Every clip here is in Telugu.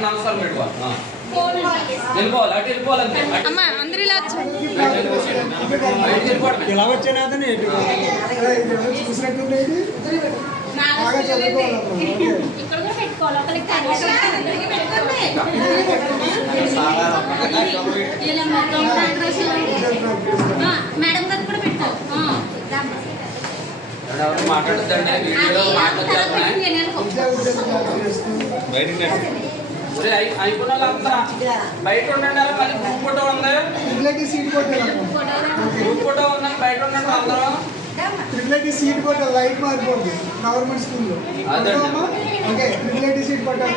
నమస్కారం పెట్టుకోవాలి వెళ్ళిపోవాలి అటు వెళ్ళిపోవాలంటే అమ్మ అందరూ ఇలా వచ్చారు ఇలా వచ్చాను అతను చూసినట్టుండే ఇది బాగా చదువుకోవాలి. ఇక్కడ కూడా పెట్టుకోవాలి ఒకరికి మేడం గారు కూడా పెట్టారు మాట్లాడుతుందండి వీడియోలో మాట్లాడుతున్నాయి అయిపోయిన వాళ్ళంతా బయట ఉండండి మళ్ళీ గ్రూప్ ఫోటో ఉంది సీట్ కొట్టాలి గ్రూప్ ఫోటో ఉందని బయట ఉండండి అందరూ ట్రిపుల్ సీట్ కొట్టాలి లైట్ మారిపోతుంది గవర్నమెంట్ స్కూల్లో ఓకే ట్రిపుల్ సీట్ కొట్టాలి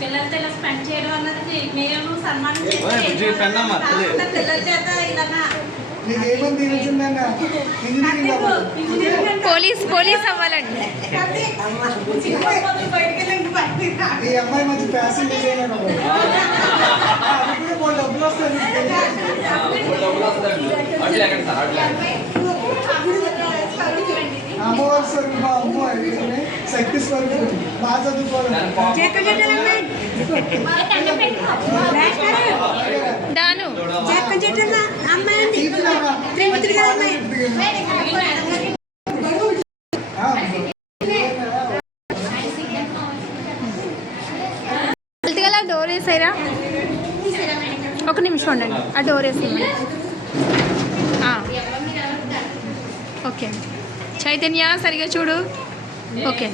పిల్లలతో ఇలా స్పెండ్ చేయడం అన్నది మేము సన్మానం పిల్లల చేత ఇలా నీకు ఏమని తినొచ్చిందన్న ఇంజనీరింగ్ పోలీస్ అవ్వాలండి. ఈ అమ్మాయి మంచి ఫ్యాషన్ డిజైనర్ అది కూడా డబ్బులు వస్తాయి అమ్మవారి స్వరూపం మా అమ్మ శక్తి స్వరూపం బాగా చదువుకోవాలి దాను డోర్ వేసారా ఒక నిమిషం ఉండండి ఆ డోర్ వేసేయండి ఓకే చైతన్య సరిగా చూడు ఓకే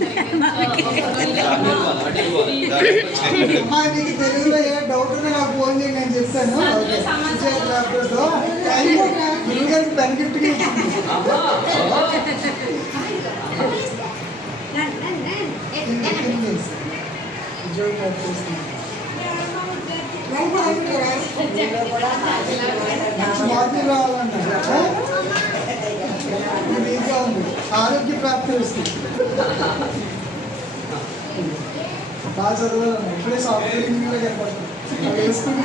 నీకు తెలుగులో ఏ డౌట్ ఉన్నా నాకు ఫోన్ చేయండి నేను చెప్తాను గురుగారికి బెనిఫిట్ మార్పులు రావాలంట ఇంకా ఉంది ఆరోగ్య ప్రాప్తి వస్తుంది బాగా చదవాలన్నా ఇప్పుడే సాఫ్ట్వేర్ ఇంజనీర్ కనపడుతుంది వేసుకుని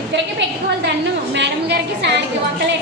ఇద్దరికి పెట్టుకోవాలి దండం మేడం గారికి సార్కి ఒక్కలే